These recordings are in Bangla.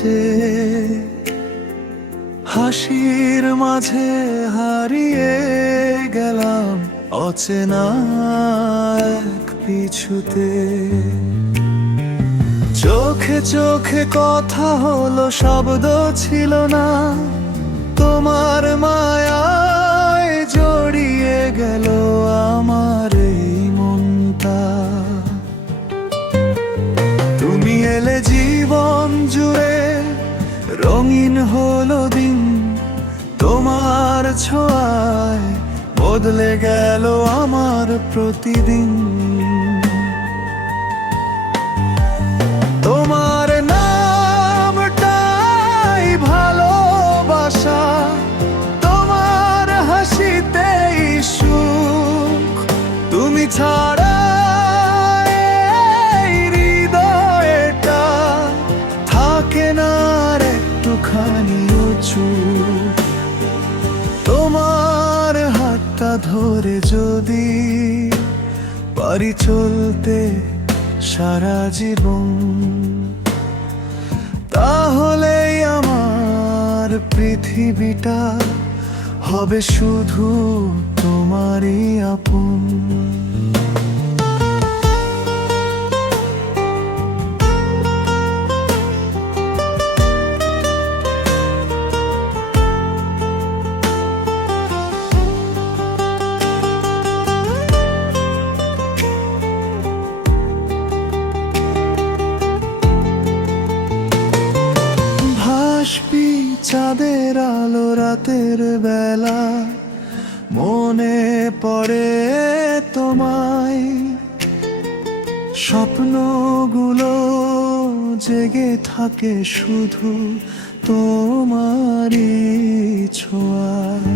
নিচে, হাসির মাঝে হারিয়ে গেলাম অচেনা এক পিছুতে। চোখে চোখে কথা হলো, শব্দ ছিল না, তোমার মায়ায় জড়িয়ে গেল আমার এই মনটা। তুমি এলে জীবন জুড়ে, রঙিন হলো দিন, তোমার ছোঁয়ায় বদলে গেল আমার প্রতিদিন। তোমার নামটাই ভালোবাসা, তোমার হাসিতেই সুখ, তুমি ছাড়া এই হৃদয়টা থাকে না আর একটুখানিও চুপ। তোমার হাতটা ধরে যদি পারি চলতে সারা জীবন, তাহলেই আমার পৃথিবীটা হবে শুধু তোমারই আপন। চাঁদের আলো রাতের বেলা, মনে পড়ে তোমায়, স্বপ্নগুলো জেগে থাকে শুধু তোমারই ছোঁয়ায়।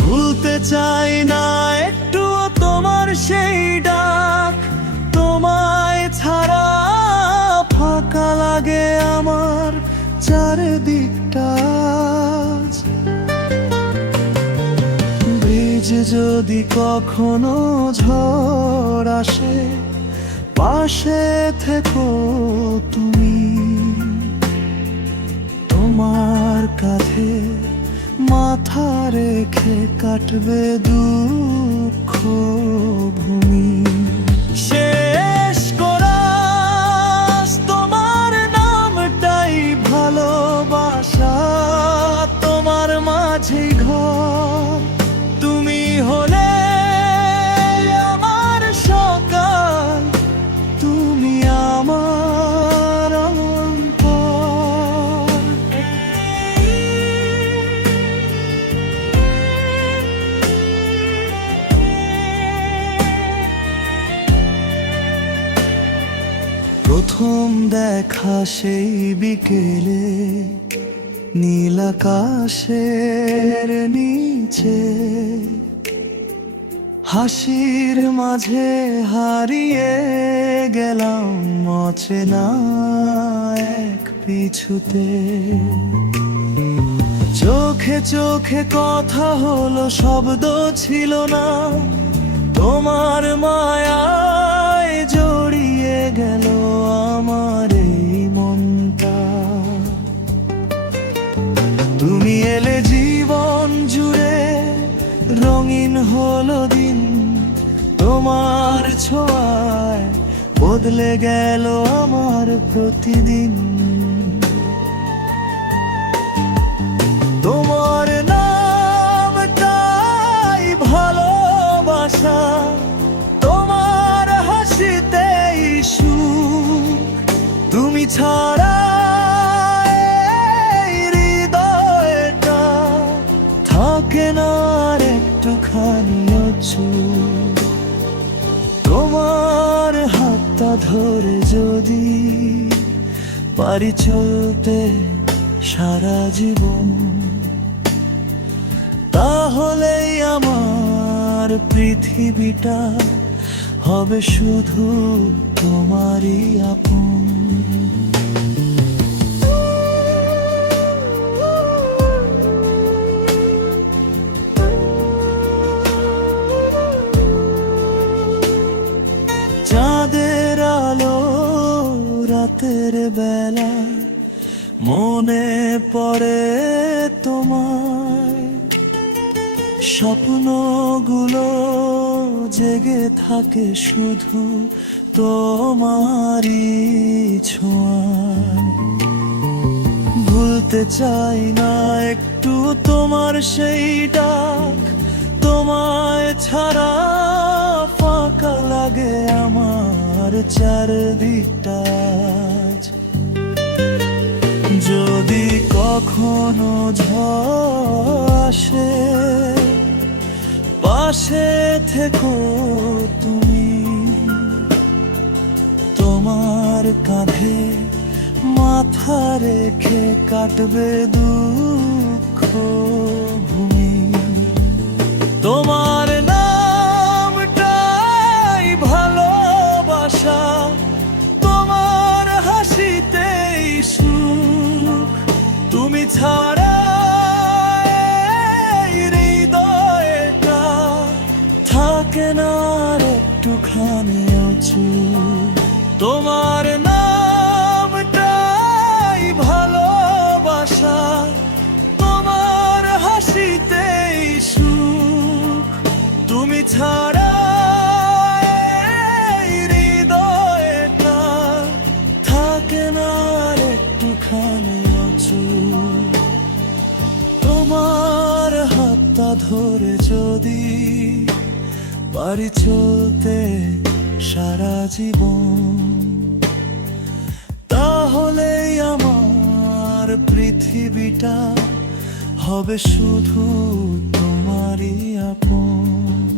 ভুলতে চাই না একটুও তোমার সেই ডাক, তোমায় ছাড়া ফাঁকা লাগে আমার চারিদিকটা। ব্রিজে যদি কখনো ঝড় আসে, পাশে থেকো তুমি, তোমার কাঁধে মাথা রেখে কাটবে দুঃখ ভূমি। শেষ করা তোমার নামটাই ভালোবাসা, তোমার মাঝে ঘর, তুমি হলে আমার সকাল, তুমি আমার অন্তর। প্রথম দেখা সেই বিকেলে, নীল আকাশের নিচে, হাসির মাঝে হারিয়ে গেলাম অচেনা এক পিছুতে। চোখে চোখে কথা হলো, শব্দ ছিল না, তোমার মায়ায় জড়িয়ে গেল আমার এই মনটা। তুমি এলে জীবন জুড়ে, রঙিন হলো দিন, তোমার ছোঁয়ায় বদলে গেল আমার প্রতিদিন। তোমার নামটাই ভালোবাসা, তোমার হাসিতেই সুখ, তুমি ছাড়া এই হৃদয়টা থাকে না আর একটুখানিও চুপ। তোমার হাতটা ধরে যদি পারি চলতে সারা জীবন, তাহলেই আমার পৃথিবীটা হবে শুধু তোমারই আপন। চাঁদের আলো রাতের বেলা বেলায় মনে পড়ে তোমায়, স্বপ্নগুলো জেগে থাকে শুধু তোমারই ছোঁয়ায়। ভুলতে চাই না একটু তোমার সেই ডাক, তোমায় ছাড়া ফাঁকা লাগে আমার চারদিকটা। যদি কখনো ঝড় আসে, পাশে থেকো তুমি, তোমার কাঁধে মাথা রেখে কাটবে দুঃখ ভূমি। তোমার নামটাই ভালোবাসা, তোমার হাসিতেই সুখ, তুমি ছাড়া এই হৃদয়টা থাকে না আর একটুখানিও চুপ। তোমার নামটাই ভালোবাসা, তোমার হাসিতেই সুখ, তুমি ছাড়া এই হৃদয়টা থাকে না আর একটুখানিও চুপ। তোমার হাতটা ধরে যদি পারি চলতে সারা জীবন, তাহলেই আমার পৃথিবীটা হবে শুধু তোমারই আপন।